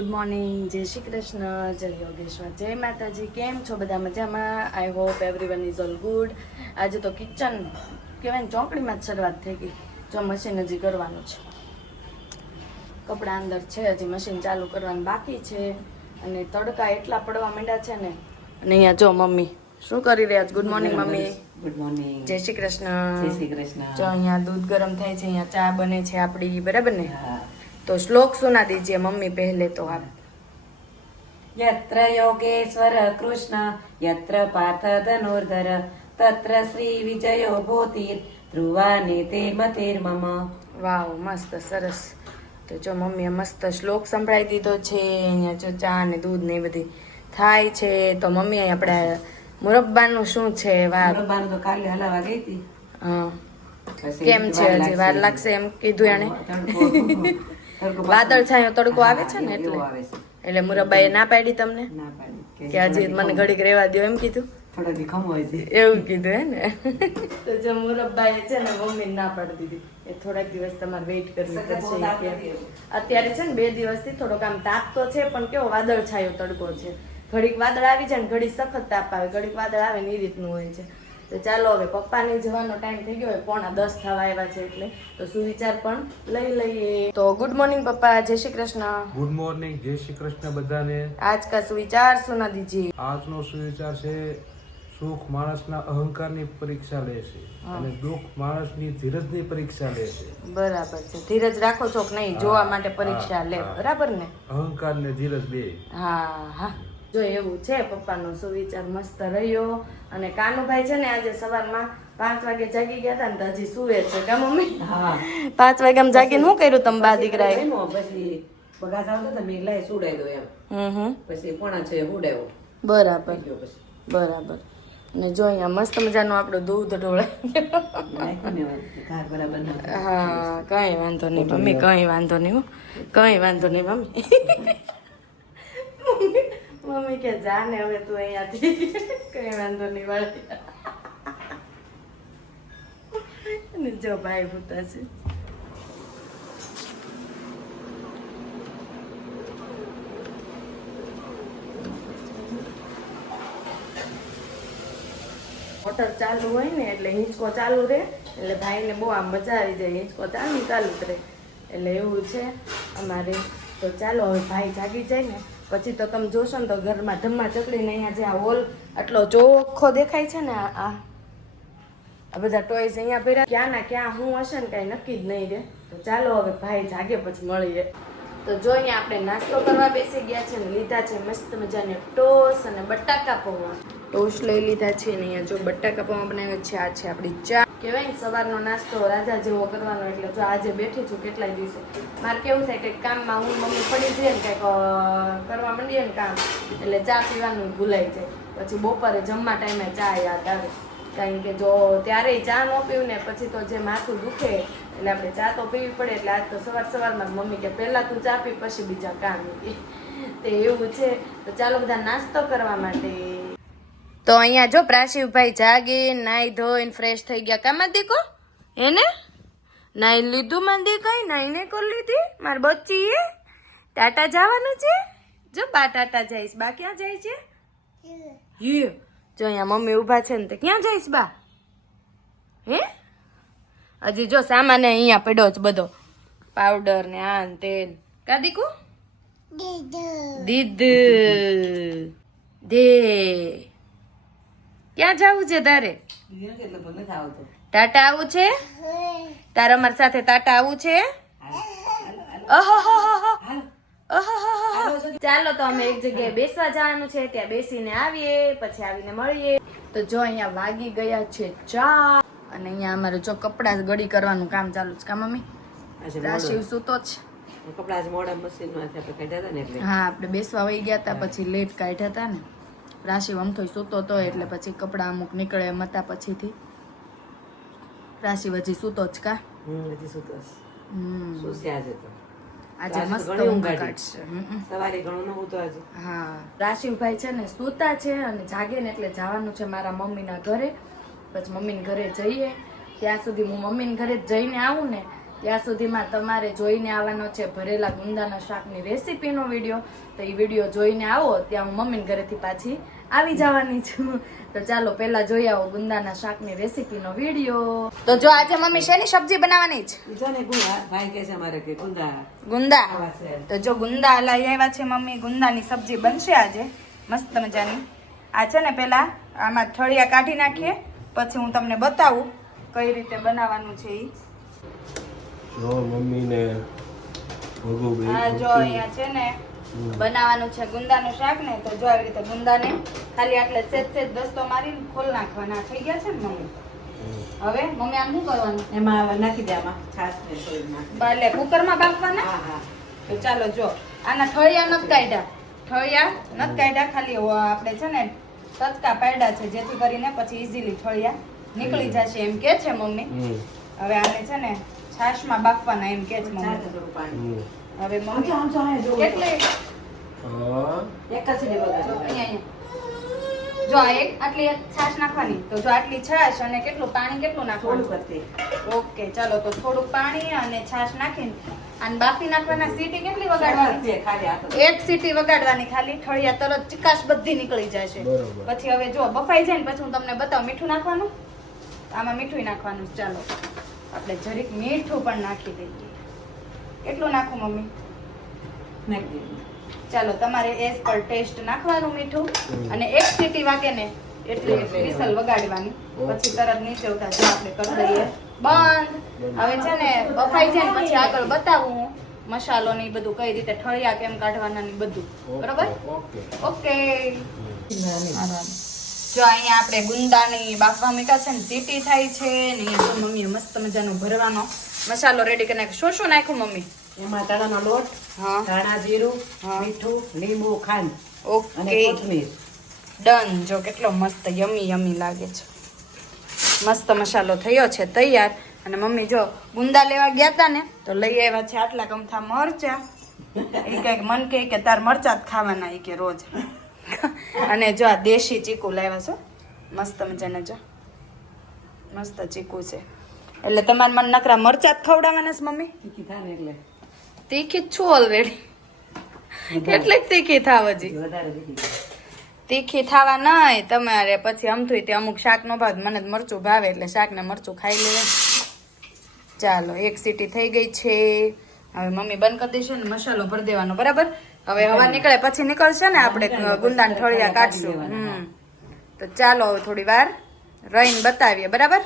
Good morning જય શ્રી કૃષ્ણ જય યોગેશ્વર જય માતાજી કેમ છો બધા મજામાં? I hope everyone is all good આજે તો કિચન કહેવાય ને ચોકડીમાં જ શરૂઆત થઈ ગઈ જો મશીન હજી કરવાનું છે. કપડાં અંદર છે હજી મશીન ચાલુ કરવાનું બાકી છે અને તડકા એટલા પડવા માંડ્યા છે ને અને અહીંયા જો મમ્મી શું કરી રહ્યા છો? Good morning mummy. Good morning જય શ્રી જય કૃષ્ણ શ્રી કૃષ્ણ. જો અહીંયા દૂધ ગરમ થાય છે અહીંયા ચા બને છે આપણી બરાબર ને? હા. તો શ્લોક સુના દીજીએ મમ્મી પહેલે તો આપ. યત્ર યોગેશ્વર કૃષ્ણ યત્ર પાર્થ ધનુર્ધર તત્ર શ્રી વિજયો ભૂતિર ધ્રુવાને તે મતિર મમ. વાવ મસ્ત સરસ. તો જો મમ્મીએ મસ્ત શ્લોક સંભળાવી દીધો છે અહીંયા જો ચા ને દૂધ ને એ બધી થાય છે તો મમ્મી આપણે મુરબ્બાનું શું છે વાહ મુરબ્બાનું તો કાલે હલાવા ગઈ હતી. હા. કેમ છે હજી? વાર લાગશે. એમ કીધું તડકો. વાદળ છાયો તડકો આવે છે ને એટલે. એટલે મુરબ્બાએ ના પાડી તમને? કે હજી મને ઘડીક રહેવા દો એમ કીધું? થોડા દી ખમો હોય છે. એવું કીધું હે ને? તો જે મુરબ્બાએ છે ને મમ્મી ના પાડી દીધી. એ થોડાક દિવસ તમારે વેઇટ કરવી પડશે અત્યારે છે ને બે દિવસથી થોડોક આમ તાપ તો છે પણ કેવો વાદળ છાયો તડકો છે. ઘડીક વાદળ આવી જાય ને ઘડીક સખત તાપ આવે. ઘડીક વાદળ આવે ને એ રીતનું હોય છે. તો ચાલો હવે પપ્પાને જવાનો ટાઈમ થઈ ગયો હોય પોણા દસ થવા આવ્યા છે એટલે તો સુવિચાર પણ લઈ લઈએ. તો ગુડ મોર્નિંગ પપ્પા. જય શ્રી કૃષ્ણ. ગુડ મોર્નિંગ જય શ્રી કૃષ્ણ બધાને. આજ કા સુવિચાર સુના દીજીએ આજનો સુવિચાર છે સુખ માણસના અહંકારની પરીક્ષા લે છે અને દુઃખ માણસની ધીરજની પરીક્ષા લે છે. બરાબર છે. ધીરજ રાખો છો કે નહીં? જોવા માટે પરીક્ષા લે. બરાબર ને? અહંકાર ને ધીરજ બે હા હા. જો એવું છે પપ્પાનો સુવિચાર મસ્ત રહ્યો. અને કાનુભાઈ છે ને આજે સવારમાં પાંચ વાગે જાગી ગયા હતા ને હજી સુવે છે કે મમ્મી? હા. પાંચ આમ જાગીને શું કર્યું તમે બા દીકરા પછી બગાસ આવતો તો સુડાઈ દો એમ. હમ હમ. પછી પોણા છે ઉડાવ્યો બરાબર. બરાબર. અને જો અહીંયા મસ્ત મજાનું આપણું દૂધ ને બરાબર હા કઈ વાંધો નહીં મમ્મી કઈ વાંધો નહીં હો. કઈ વાંધો નહીં મમ્મી. મમ્મી કે જા ને હવે તું અહીંયાથી. કઈ વાંધો નહીં, વાળી જો. ભાઈ ભૂતા છે. મોટર ચાલુ હોય ને, એટલે હિંચકો ચાલુ રહે, એટલે ભાઈને બહુ આમ મજા આવી જાય, હિંચકો ચાલુ ચાલુ જ રહે. એટલે એવું છે અમારે. તો ચાલો, હવે ભાઈ જાગી જાય ને પછી તો તમે જોશો ને તો ઘરમાં ધમ્મા ચકડીને અહીંયા જે આ હોલ આટલો ચોખ્ખો દેખાય છે ને આ બધા ટોયસ અહીંયા પહેર્યા. ક્યાં ના ક્યાં, હું હશે ને કાંઈ નક્કી જ નહીં રે. તો ચાલો હવે ભાઈ જાગે પછી મળીએ. તો જો અહીંયા આપણે નાસ્તો કરવા બેસી ગયા છે ને લીધા છે મસ્ત મજાને ટોસ અને બટાકા પૌવા. ટોસ લઈ લીધા છે ને અહીંયા જો બટાકા પૌવા બનાવ્યા છે આ છે આપણી ચા. કહેવાય ને સવારનો નાસ્તો રાજા જેવો કરવાનો એટલે જો આજે બેઠી છું કેટલાય દિવસે. મારે કેવું થાય કે કામમાં હું મમ્મી પડી જઈએ ને કંઈક કરવા માંડીએ ને કામ એટલે ચા પીવાનું ભૂલાઈ જાય. પછી બપોરે જમવા ટાઈમે ચા યાદ આવે. કારણ કે જો ત્યારે ચા ન પીવું ને પછી તો જે માથું દુખે એટલે આપણે ચા તો પીવી પડે એટલે આજ તો સવાર સવારમાં મમ્મી કે પહેલાં તું ચા પી પછી બીજા કામ તે એવું છે. તો ચાલો બધા નાસ્તો કરવા માટે. તો અહીંયા જો પ્રાશિવભાઈ જાગી નાઈ ધોઈને ફ્રેશ થઈ ગયા. કામાં દીકો? એને? નાઈ લીધું માંદી કઈ નાઈને કોલ લીધી? મારી બચ્ચી એ ટાટા જવાનું છે? જો બા ટાટા જઈશ બા ક્યાં જાય છે? યે જો અહીંયા મમ્મી ઊભા છે ને તો ક્યાં જઈશ બા? હે? હજી જો સામાન અહીંયા પડ્યો છે બધો. પાવડર ને આ ને તે. કા દીકુ? દીદ. દે. ક્યાં જવું છે તારે? ટાટા આવું છે? તારે અમારી સાથે ટાટા આવું છે. ચાલો તો અમે એક જગ્યાએ બેસવા જવાનું છે. ત્યાં બેસીને આવીએ, પછી આવીને મળીએ. તો જો અહીંયા વાગી ગયા છે ચા અને અહીંયા અમારે જો કપડા ગળી કરવાનું કામ ચાલુ છે. કા મમ્મી? રાશિવ સૂતો છે કપડાં મોડા મશીનમાંથી આપણે કાઢ્યા હતા ને એટલે. હા આપણે બેસવા વહી ગયા હતા પછી લેટ કાઢ્યા હતા ને. રાશિ અમથો સૂતો હતો એટલે પછી કપડા અમુક નીકળે એમ હતા પછીથી. રાશિ હજી સૂતો જ કા? હજી સુતો આજે તો. આજે આજે મસ્ત ઊંઘ ઊંઘ કાઢશે. સવારે ઘણું નવું તો આજે. હા. રાશિવભાઈ છે ને સૂતા છે અને જાગે ને એટલે જવાનું છે મારા મમ્મીના ઘરે. પછી મમ્મીને ઘરે જઈએ. ત્યાં સુધી હું મમ્મીને ઘરે જઈને આવું ને ત્યાં સુધીમાં તમારે જોઈને આવવાનો છે ભરેલા ગુંદાના શાકની રેસીપીનો વીડિયો. તો એ વીડિયો જોઈને આવો ત્યાં હું મમ્મીને ઘરેથી પાછી આવી જવાની છું. તો ચાલો પહેલા જોઈ આવો ગુંદાના શાકની રેસીપીનો વીડિયો. તો જો આજે મમ્મી શેની સબ્જી બનાવવાની છે? જો ને ગુંદા. ભાઈ કહે છે મારે કે ગુંદા. ગુંદા. તો જો ગુંદા લઈ આવ્યા છે મમ્મી ગુંદાની સબ્જી બનશે આજે. મસ્ત મજાની. આ છે ને પહેલા આમાં ઠળિયા કાઢી નાખીએ. પછી હું તમને બતાવું કઈ રીતે બનાવવાનું છે એ જો મમ્મીને આ જો અહીંયા છે ને બનાવવાનું છે ગુંદાનું શાક ને તો જો આવી રીતે ગુંદાને ખાલી આટલે સેજ સેજ દસ્તો મારીને ખોલ નાખવાના થઈ ગયા છે ને મમ્મી? હવે મમ્મી આમ શું કરવાનું? એમાં નાખી દે આમાં છાશ ને થોડી નાખી એટલે કુકરમાં બાફવાના? હા હા. તો ચાલો જો. આના ઠળિયા નથી કાઢ્યા. ઠળિયા નથી કાઢ્યા ખાલી આપણે છે ને ટચકા પાડ્યા છે જેથી કરીને પછી ઇઝીલી ઠળિયા નીકળી જશે એમ કે છે મમ્મી. હવે આને છે ને છાશમાં બાફવાના એમ કે છે મમ્મી. હવે મમ્મી. કેટલી? એક જ જો એક આટલી છાશ નાખવાની તો જો આટલી છાશ અને કેટલું પાણી કેટલું નાખવાનું? ઓકે ચાલો તો થોડુંક પાણી અને છાશ નાખીને અને બાફી નાખવાના. સીટી કેટલી વગાડવાની? ખાલી આ એક સીટી વગાડવાની ખાલી ઠળિયા તરત ચિકાશ બધી નીકળી જશે. છે પછી હવે જો બફાઈ જાય ને પછી હું તમને બતાવું મીઠું નાખવાનું? આમાં મીઠું નાખવાનું ચાલો. આપણે જરીક મીઠું પણ નાખી દઈએ. કેટલું નાખું મમ્મી? નાખી. ચાલો તમારે એસ પર ટેસ્ટ નાખવાનું મીઠું અને એક સીટી વાગે ને એટલી વિસલ વગાડવાની. પછી તરત નીચે ઉતા જો આપણે કરી દઈએ બંધ. હવે છે ને બફાઈ જાય ને પછી આગળ બતાવું હું મસાલો ને બધું કઈ રીતે ઠળિયા કેમ કાઢવાના ને બધું. બરોબર? ઓકે. ઓકે. જો અહીંયા આપણે ગુંદાની બાફવા મીઠા છે ને સીટી થાય છે ને મમ્મીએ મસ્ત મજાનો ભરવાનો મસાલો રેડી કરી નાખ્યો. શું શું નાખ્યું મમ્મી? એમાં તળાનો લોટ હા. ધાણા જીરું. મીઠું લીંબુ ખાંડ ઓકે. કોથમીર. ડન. જો કેટલો મસ્ત યમી યમી લાગે છે. મસ્ત મસાલો થયો છે તૈયાર. અને મમ્મી જો ગુંદા લેવા ગયા હતા ને તો લઈ આવ્યા છે આટલા ગમથા મરચા. એ કંઈક મન કહે કે તાર મરચા જ ખાવાના એ કે રોજ. અને જો આ દેશી ચીકુ લાવ્યા છો. મસ્ત મજાને જો. મસ્ત ચીકુ છે. એટલે તમારે મને નકરા મરચા જ ખવડાવવાના છે મમ્મી? એટલે. તીખી જ છું ઓલરેડી કેટલીક તીખી થાવ હજી. તીખી થાવા નહીં તમારે. પછી અમથું તે અમુક શાક નો ભાવ મને મરચું ભાવે એટલે શાક ને મરચું ખાઈ લે. ચાલો એક સીટી થઈ ગઈ છે. હવે મમ્મી બંધ કરી દેશે ને મસાલો ભરી દેવાનો બરાબર? હવે હવા નીકળે પછી નીકળશે ને આપણે ગુંદાન ઠળિયા કાઢશું. હમ. તો ચાલો હવે થોડી વાર રહીને બતાવીએ બરાબર?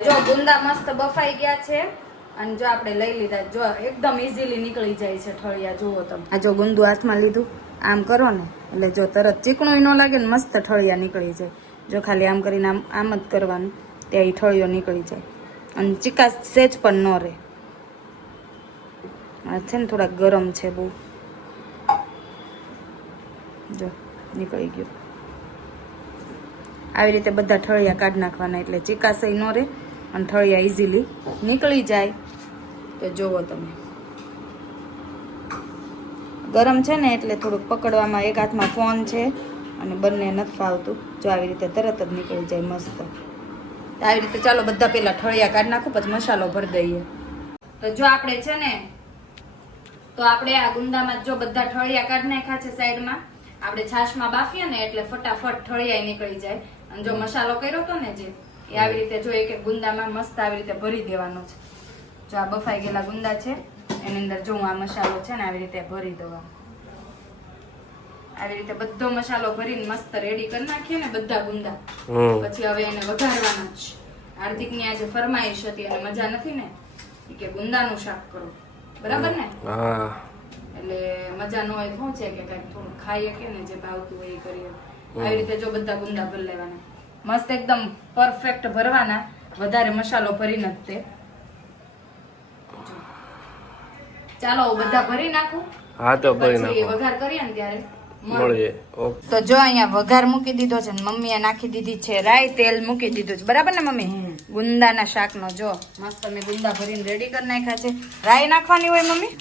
જો ગુંદા મસ્ત બફાઈ ગયા છે. અને જો આપણે લઈ લીધા, જો એકદમ ઇઝીલી નીકળી જાય છે ઠળિયા, જુઓ તમે. આ જો ગુંદુ હાથમાં લીધું, આમ કરો ને. એટલે જો તરત ચીકણું ન લાગે ને મસ્ત ઠળિયા નીકળી જાય. જો ખાલી આમ કરીને આમ આમ જ કરવાનું, ત્યાં એ ઠળિયો નીકળી જાય. અને ચીકાશ સેજ પણ ન રહે. છે ને થોડાક ગરમ છે બહુ. જો, નીકળી ગયું. આવી રીતે બધા ઠળિયા કાઢી નાખવાના એટલે ચીકાશય ન રહે અને ઠળિયા ઇઝીલી નીકળી જાય. તો જુઓ તમે. ગરમ છે ને એટલે થોડુંક પકડવામાં એક હાથમાં ફોન છે અને બંને નથી ફાવતું. જો આવી રીતે તરત જ નીકળી જાય મસ્ત. આવી રીતે ચાલો બધા પહેલાં ઠળિયા કાઢી નાખું, પછી મસાલો ભરી દઈએ. તો જો આપણે છે ને, તો આપણે આ ગુંદામાં જો બધા ઠળિયા કાઢી નાખ્યા છે સાઈડમાં, આપણે છાશમાં બાફીએ ને એટલે ફટાફટ ઠળિયા નીકળી જાય. અને જો મસાલો કર્યો તો ને જે, એ આવી રીતે જો એક ગુંદામાં મસ્ત આવી રીતે ભરી દેવાનો છે. જો આ બફાઈ ગયેલા ગુંદા છે એની અંદર જો હું આ મસાલો છે ને આવી રીતે ભરી દઉં આવી રીતે બધો મસાલો ભરીને મસ્ત રેડી કરી નાખીએ ને બધા ગુંદા. પછી હવે એને વઘારવાના જ. હાર્દિકની આજે ફરમાઈશ હતી અને મજા નથી ને કે ગુંદાનું શાક કરો. બરાબર ને? એટલે મજા ન હોય શું છે કે કંઈક થોડું ખાઈએ કે ને જે ભાવતું હોય એ કરીએ. આવી રીતે જો બધા ગુંદા ભરી લેવાના. મસ્ત એકદમ પરફેક્ટ ભરવાના. વધારે મસાલો ભરીને જ તે જો. ચાલો બધા ભરી નાખું. હા તો ભરી નાખો. વઘાર કરીએ ને ત્યારે. મળીએ. તો જો અહીંયા વઘાર મૂકી દીધો છે ને મમ્મીએ નાખી દીધી છે રાઈ તેલ મૂકી દીધું છે. બરાબર ને મમ્મી. ગુંદાના શાકનો જો. મસ્ત મેં ગુંદા ભરીને રેડી કરી નાખ્યા છે. રાઈ નાખવાની હોય મમ્મી?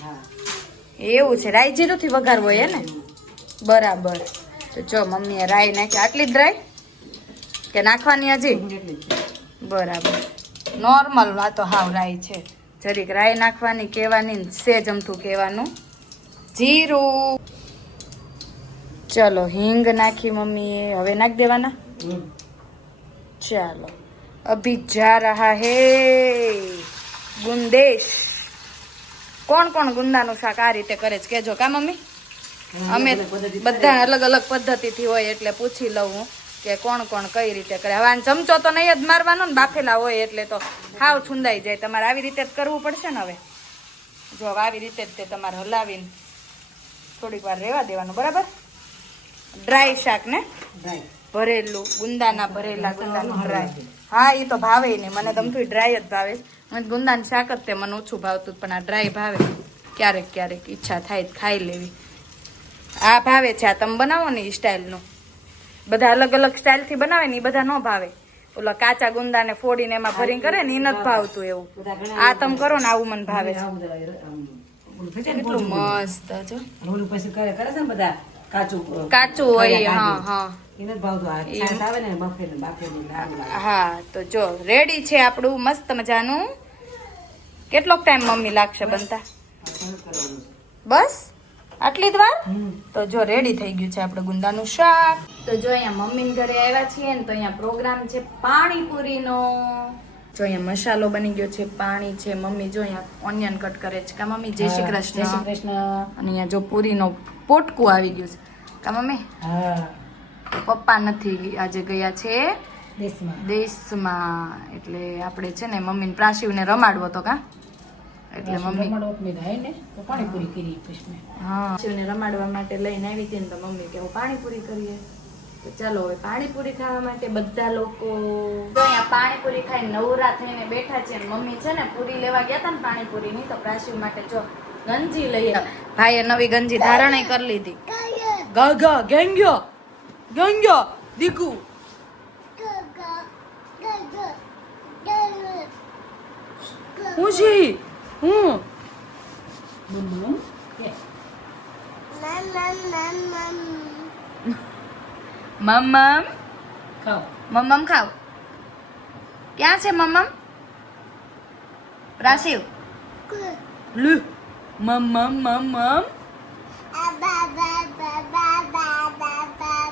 એવું છે. રાઈ જીરુંથી વઘાર હોય હે ને? બરાબર. તો જો મમ્મીએ રાઈ નાખી. આટલી જ રાઈ? કે નાખવાની હજી. બરાબર. નોર્મલ આ તો હાવ રાઈ છે. જરીક રાઈ નાખવાની કહેવાની સેજ અમથું કહેવાનું. જીરું. ચલો હિંગ નાખી મમ્મીએ. હવે નાખી દેવાના? ચાલો. અભી જા રહા હે. ગુંદેશ. કોણ કોણ ગુંદાનું શાક આ રીતે કરે છે? કેજો કા મમ્મી? અમે બધા અલગ અલગ પદ્ધતિથી હોય એટલે પૂછી લઉં હું. કે કોણ કોણ કઈ રીતે કરે? હવે આને ચમચો તો નહીં જ મારવાનો ને બાફેલા હોય એટલે તો હાવ છુંદાઈ જાય. તમારે આવી રીતે જ કરવું પડશે ને હવે? જો હવે આવી રીતે જ તે તમારે હલાવીને થોડીક વાર રહેવા દેવાનું બરાબર? ડ્રાય શાક ને? ભરેલું ગુંદાના ભરેલા ગુંદાનું ડ્રાય. હા એ તો ભાવે નહીં મને તમથી ડ્રાય જ ભાવે. મને ગુંદાનું શાક જ તે મને ઓછું ભાવતું પણ આ ડ્રાય ભાવે. ક્યારેક ક્યારેક ઈચ્છા થાય ખાઈ લેવી. આ ભાવે છે આ તમે બનાવો ને એ સ્ટાઇલનું બધા અલગ અલગ સ્ટાઇલથી બનાવે ને એ બધા ન ભાવે. ઓલા કાચા ગુંદાને ફોડીને એમાં ભરીને કરે ને એ નથી ભાવતું એવું. આ તમે કરો ને આવું મને ભાવે છે. કેટલું મસ્ત જો અને પછી કરે કરે છે ને બધા? કાચું કાચું હોય હા હા. એને જ ભાવતું આ છાશ આવે ને બફેલું બાફેલું ને આમ લાગે. હા તો જો રેડી છે આપણું મસ્ત મજાનું. કેટલોક ટાઈમ મમ્મી લાગશે બનતા. બસ? આટલી જ વાર? તો જો રેડી થઈ ગયું છે આપણે ગુંદાનું શાક. તો જો અહીંયા મમ્મીને ઘરે આવ્યા છીએ ને તો અહીંયા પ્રોગ્રામ છે પાણીપુરીનો. જો અહીંયા મસાલો બની ગયો છે પાણી છે. મમ્મી જો અહીંયા ઓનિયન કટ કરે છે. કા મમ્મી જય શ્રી કૃષ્ણ. જય શ્રી કૃષ્ણ. અને અહીંયા જો પૂરીનો પોટકું આવી ગયું છે. કા મમ્મી? પપ્પા નથી આજે ગયા છે. દેશમાં. દેશમાં. એટલે આપણે છે ને મમ્મીને પ્રાશિવને રમાડવો તો કા? એટલે મમ્મી પાણીપુરી કરી પછી હા. શિવને રમાડવા માટે લઈને આવી હતી ને તો મમ્મી કે હું પાણીપુરી કરીએ. તો ચાલો હવે પાણીપુરી ખાવા માટે બધા લોકો અહીંયા પાણીપુરી ખાઈને નવરા થઈને બેઠા છે. મમ્મી છે ને પૂરી લેવા ગયા હતા ને પાણીપુરીની તો પ્રાશિવ માટે જો ગંજી લઈએ. ભાઈએ નવી ગંજી ધારણે કરી લીધી. ગા ગા ગેંગ્યો ગેંગ્યો દીકુ. હું છી હું મમ્મમ ખાઓ મમ ખાવ ક્યાં છે મમ્મમ રાશિવ લુ મમ્મમ મમ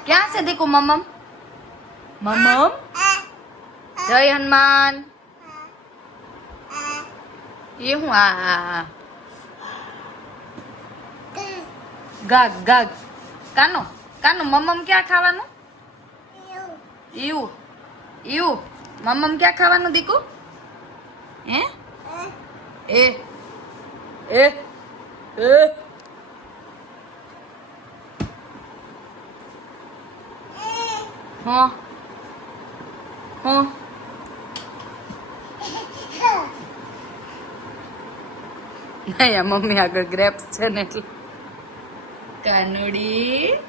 ક્યાં છે દીકુ મમ મમ જય હનુમાન એ હું આ. ગાગ ગાગ કાનો કાનો મમ્મમ ક્યાં ખાવાનું ઈયું ઈયું મમ્મમ ક્યાં ખાવાનું દીકુ હે એ એ એ હા હા નહીં મમ્મી આગળ ગ્રેપ્સ છે ને એટલે. કાનુડી.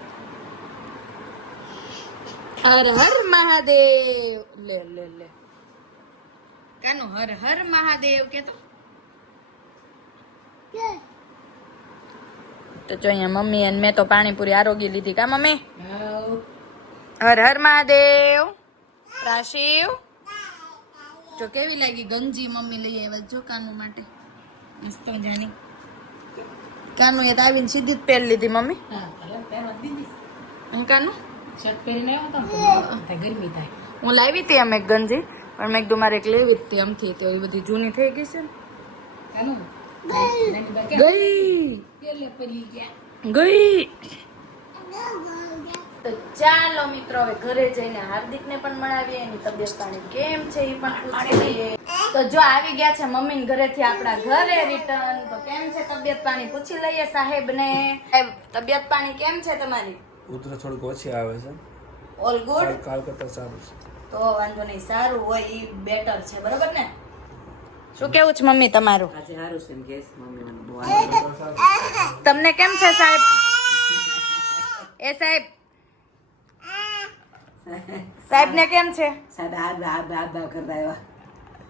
હર હર મહાદેવ. લે લે લે. કાનું હર હર મહાદેવ કે? તો તો જો અહીંયા મમ્મી અને મેં તો પાણીપુરી આરોગી લીધી કા મમ્મી? હર હર મહાદેવ. પ્રાશિવ. જો કેવી લાગી ગંજી મમ્મી લઈ આવ્યા જો કાનુ માટે? મસ્ત મજાની. કાનુ તો આવીને સીધી જ પહેરી લીધી મમ્મી. હા, કાનુ? શર્ટ પહેરીને આવ્યો તો ને? તો થાય ગરમી થાય. હું લાવી હતી અમે એક ગંજી પણ મેં કીધું મારે એક લેવી જ હતી એમથી તો એ બધી જૂની થઈ ગઈ છે? ગઈ. ગઈ. તો ચાલો મિત્રો હવે ઘરે જઈને હાર્દિકને પણ મળાવીએ એની તબિયત પાણી કેમ છે એ પણ પૂછીએ. તો જો આવી ગયા છે મમ્મી ઘરેથી આપણા ઘરે રિટર્ન તો કેમ છે તબિયત પાણી? પૂછી લઈએ સાહેબને. સાહેબ તબિયત પાણી કેમ છે તમારી? ઉધર થોડીક ઓછી આવે છે. ઓલ ગુડ કાલ કરતા સારું છે. તો વાંધો નહીં સારું હોય એ બેટર છે બરોબર ને? શું કેવું છે મમ્મી તમારું? આજે સારું છે ગેસ મમ્મી મને બહુ આનંદ. તમને કેમ છે સાહેબ? એ સાહેબ. સાહેબ ને કેમ છે? સાહેબ આ આ આ કરતા આવ્યા.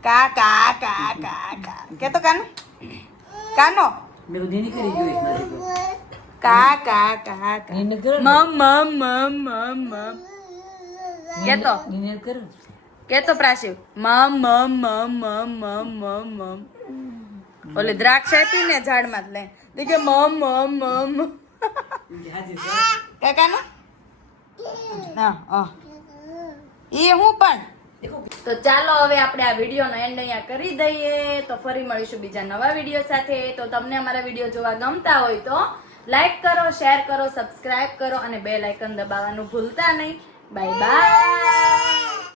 કા કા કા કા કા. કે તો કાનો? કાનો? મેં કીધું નીની કરી નથી કા કા કા કા. ને. મમ મમ મમ મમ. મમ કે તો નીની કર કે તો પ્રાશિવ? મમ મમ મમ મમ મમ મમ. ઓલી દ્રાક્ષ આપી ને ઝાડમાં જ લે. તે કે મમ મમ મમ. કાકાનો હા હા. એ હું પણ? તો ચાલો હવે આપણે આ વિડીયોનો એન્ડ અહીંયા કરી દઈએ. તો ફરી મળીશું બીજા નવા વીડિયો સાથે. તો તમને અમારા વીડિયો જોવા ગમતા હોય તો લાઈક કરો શેર કરો સબસ્ક્રાઇબ કરો અને બે લાઇકન દબાવવાનું ભૂલતા નહીં. Bye bye